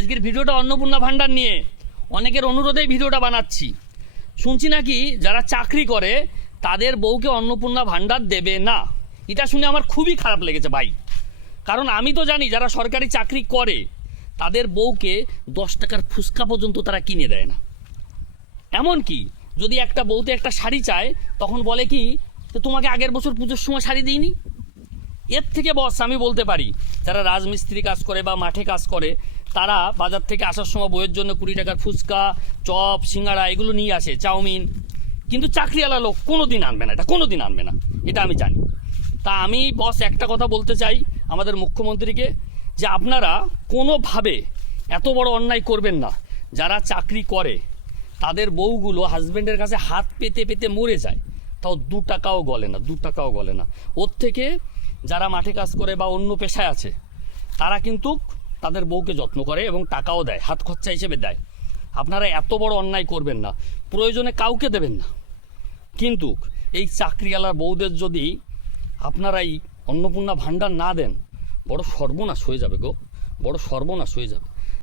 আজকের ভিডিওটা অন্নপূর্ণা ভাণ্ডার নিয়ে, অনেকের অনুরোধেই ভিডিওটা বানাচ্ছি। শুনছি নাকি যারা চাকরি করে তাদের বউকে অন্নপূর্ণা ভাণ্ডার দেবে না। এটা শুনে আমার খুবই খারাপ লেগেছে ভাই, কারণ আমি তো জানি যারা সরকারি চাকরি করে তাদের বউকে 10 টাকার ফুচকা পর্যন্ত তারা কিনে দেয় না। এমনকি যদি একটা বউতে একটা শাড়ি চায় তখন বলে কি, তো তোমাকে আগের বছর পুজোর সময় শাড়ি দিইনি। এর থেকে বস আমি বলতে পারি, যারা রাজমিস্ত্রি কাজ করে বা মাঠে কাজ করে তারা বাজার থেকে আসার সময় বইয়ের জন্য 20 টাকার ফুচকা, চপ, সিঙ্গাড়া এগুলো নিয়ে আসে, চাউমিন, কিন্তু চাকরিওয়ালা লোক কোনো দিন আনবে না, এটা কোনো দিন আনবে না, এটা আমি জানি। তা আমি বস একটা কথা বলতে চাই আমাদের মুখ্যমন্ত্রীকে, যে আপনারা কোনোভাবে এত বড় অন্যায় করবেন না। যারা চাকরি করে তাদের বউগুলো হাজব্যান্ডের কাছে হাত পেতে পেতে মরে যায়, তাও 2 টাকাও গলে না, 2 টাকাও গলে না। ওর থেকে যারা মাঠে কাজ করে বা অন্য পেশায় আছে তারা কিন্তু তাদের বউকে যত্ন করে এবং টাকাও দেয়, হাত খরচা হিসেবে দেয়। আপনারা এত বড় অন্যায় করবেন না, প্রয়োজনে কাউকে দেবেন না, কিন্তু এই চাকরিওয়ালা বউদের যদি আপনারা এই অন্নপূর্ণা ভাণ্ডার না দেন, বড় সর্বনাশ হয়ে যাবে গো, বড় সর্বনাশ হয়ে যাবে।